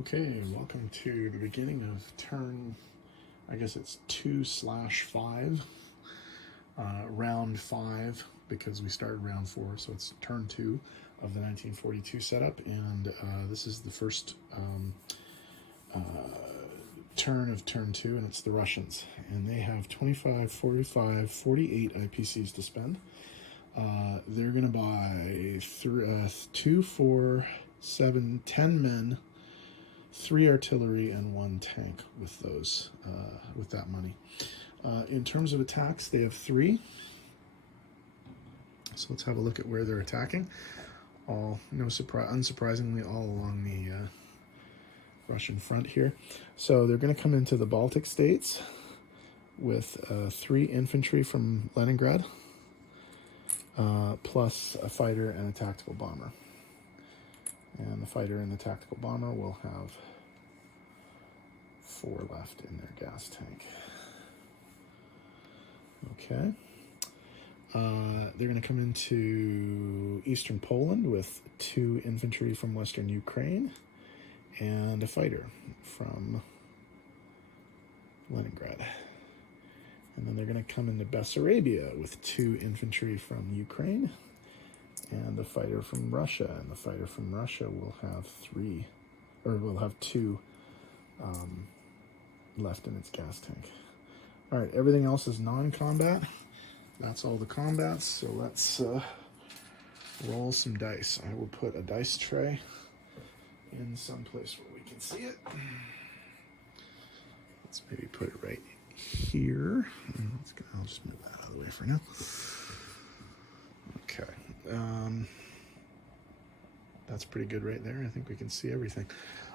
Okay, welcome to the beginning of turn, I guess it's 2/5, round 5, because we started round 4, so it's turn 2 of the 1942 setup, and this is the first turn of turn 2, and it's the Russians, and they have 25, 45, 48 IPCs to spend. They're going to buy 2, 4, 7, 10 men, 3 artillery, and 1 tank with those, with that money. In terms of attacks, they have 3. So let's have a look at where they're attacking. Unsurprisingly, all along the Russian front here. So they're going to come into the Baltic states with 3 infantry from Leningrad, plus a fighter and a tactical bomber. And the fighter and the tactical bomber will have 4 left in their gas tank. Okay. They're going to come into eastern Poland with 2 infantry from western Ukraine and a fighter from Leningrad. And then they're going to come into Bessarabia with 2 infantry from Ukraine and a fighter from Russia. And the fighter from Russia will have 2 left in its gas tank. All right, everything else is non-combat. That's all the combats, so let's roll some dice. I will put a dice tray in some place where we can see it. Let's maybe put it right here. I'll just move that out of the way for now. Okay. That's pretty good right there. I think we can see everything.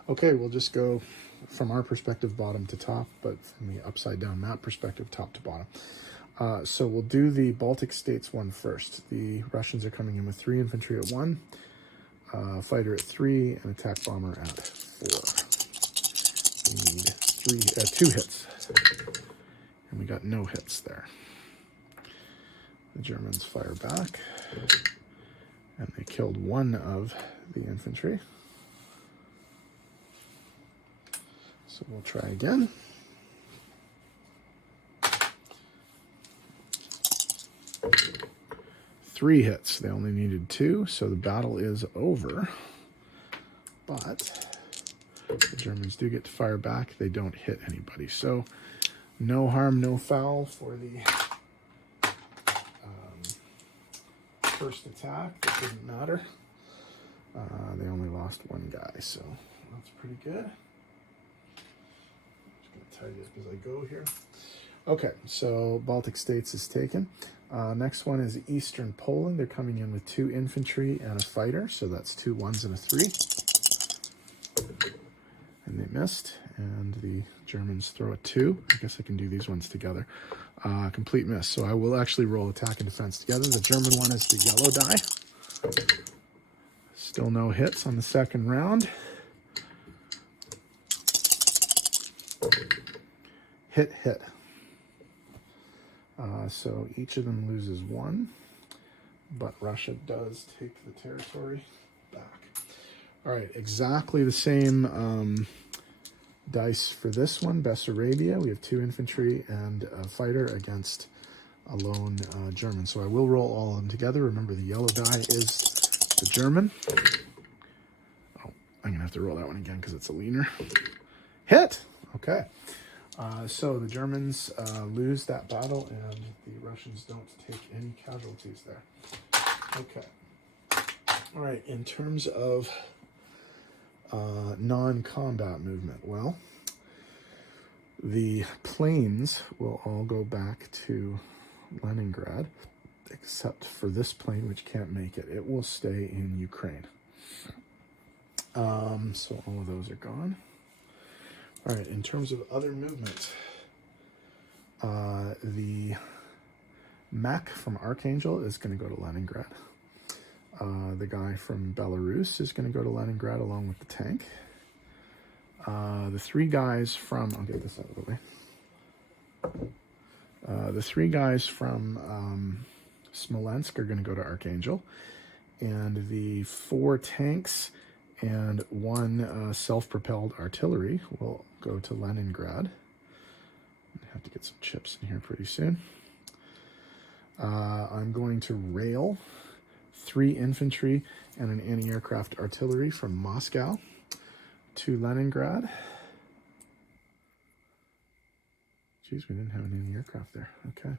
Okay, we'll just go from our perspective, bottom to top, but from the upside down map perspective, top to bottom. So we'll do the Baltic states one first. The Russians are coming in with 3 infantry at 1, fighter at 3, and attack bomber at 4. We need 2 hits, and we got no hits there. The Germans fire back, and they killed 1 of the infantry. So we'll try again. Three hits. They only needed 2, so the battle is over. But the Germans do get to fire back. They don't hit anybody. So no harm, no foul for the first attack. That didn't matter. They only lost 1 guy, so that's pretty good. Tidy up as I go here. Okay, so Baltic states is taken. Next one is Eastern Poland. They're coming in with 2 infantry and a fighter, so that's 2 1s and a 3. And they missed, and the Germans throw a 2. I guess I can do these ones together. Complete miss. So I will actually roll attack and defense together. The German one is the yellow die. Still no hits on the second round. Hit. So each of them loses 1, but Russia does take the territory back. All right, exactly the same dice for this one. Bessarabia, we have 2 infantry and a fighter against a lone German. So I will roll all of them together. Remember, the yellow die is the German. Oh, I'm going to have to roll that one again because it's a leaner. Hit! Okay. So the Germans lose that battle, and the Russians don't take any casualties there. Okay. All right, in terms of non-combat movement, well, the planes will all go back to Leningrad, except for this plane, which can't make it. It will stay in Ukraine. So all of those are gone. All right, in terms of other movement, the mech from Archangel is going to go to Leningrad. The guy from Belarus is going to go to Leningrad along with the tank. The 3 guys from, I'll get this out of the way. The 3 guys from Smolensk are going to go to Archangel. And the 4 tanks and one self-propelled artillery will go to Leningrad. I have to get some chips in here pretty soon. I'm going to rail 3 infantry and an anti-aircraft artillery from Moscow to Leningrad. Geez, we didn't have an anti-aircraft there. Okay.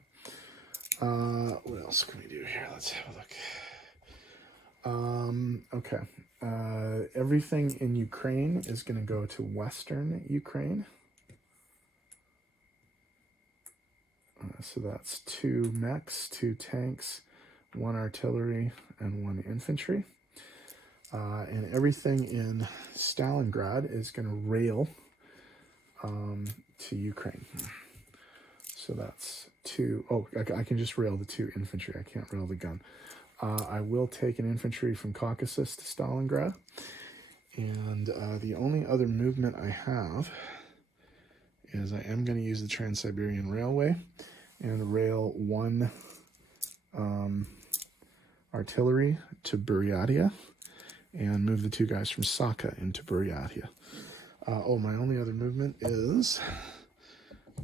What else can we do here? Let's have a look. Okay. Everything in Ukraine is going to go to Western Ukraine. So that's 2 mechs, 2 tanks, 1 artillery, and 1 infantry. And everything in Stalingrad is going to rail to Ukraine. So that's 2. Oh, I can just rail the 2 infantry. I can't rail the gun. I will take an infantry from Caucasus to Stalingrad. And the only other movement I have is I am going to use the Trans-Siberian Railway and rail 1 artillery to Buryatia and move the 2 guys from Saka into Buryatia. My only other movement is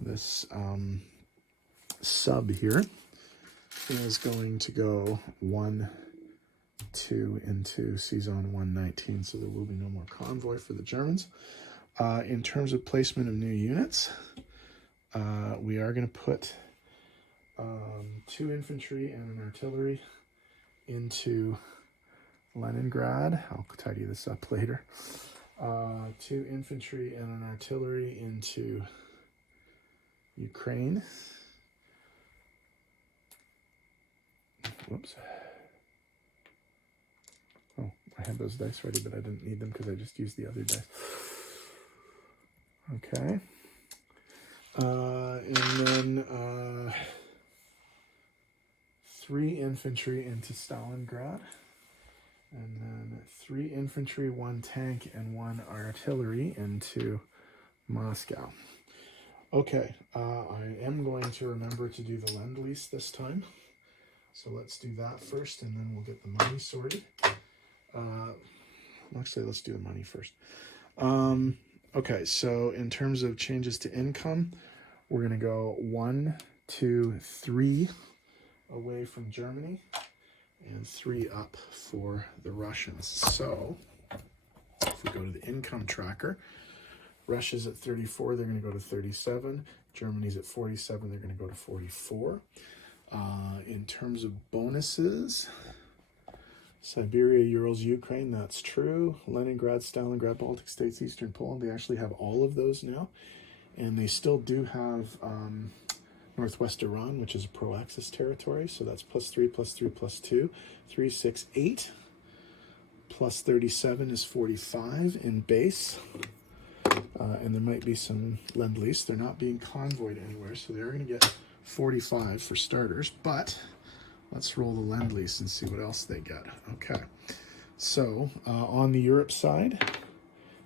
this sub here is going to go 1, 2 into C-Zone 119, so there will be no more convoy for the Germans. In terms of placement of new units, we are going to put 2 infantry and an artillery into Leningrad. I'll tidy this up later. 2 infantry and an artillery into Ukraine. Whoops. Oh, I had those dice ready, but I didn't need them because I just used the other dice. Okay. And then 3 infantry into Stalingrad. And then 3 infantry, 1 tank, and 1 artillery into Moscow. Okay, I am going to remember to do the Lend-Lease this time. So let's do that first, and then we'll get the money sorted. Actually, let's do the money first. Okay, so in terms of changes to income, we're going to go 1, 2, 3 away from Germany, and 3 up for the Russians. So if we go to the income tracker, Russia's at 34, they're going to go to 37. Germany's at 47, they're going to go to 44. In terms of bonuses, Siberia, Urals, Ukraine, that's true. Leningrad, Stalingrad, Baltic States, Eastern Poland, they actually have all of those now. And they still do have Northwest Iran, which is a pro-Axis territory. So that's +3, +3, +2, 3, 6, 8. Plus 37 is 45 in base. And there might be some Lend-Lease. They're not being convoyed anywhere, so they're going to get 45 for starters. But let's roll the Lend-Lease and see what else they get. Okay, so on the Europe side,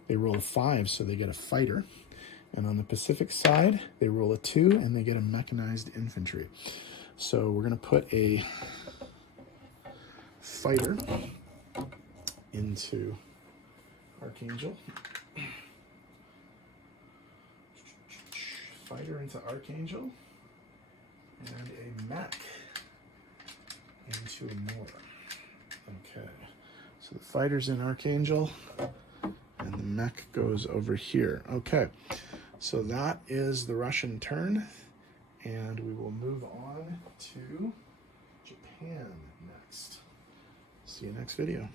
they roll a 5, so they get a fighter. And on the Pacific side, they roll a 2, and they get a mechanized infantry. So we're going to put a fighter into Archangel. Fighter into Archangel. And a mech into a mortar. Okay, so the fighter's in Archangel, and the mech goes over here. Okay, so that is the Russian turn, and we will move on to Japan next. See you next video.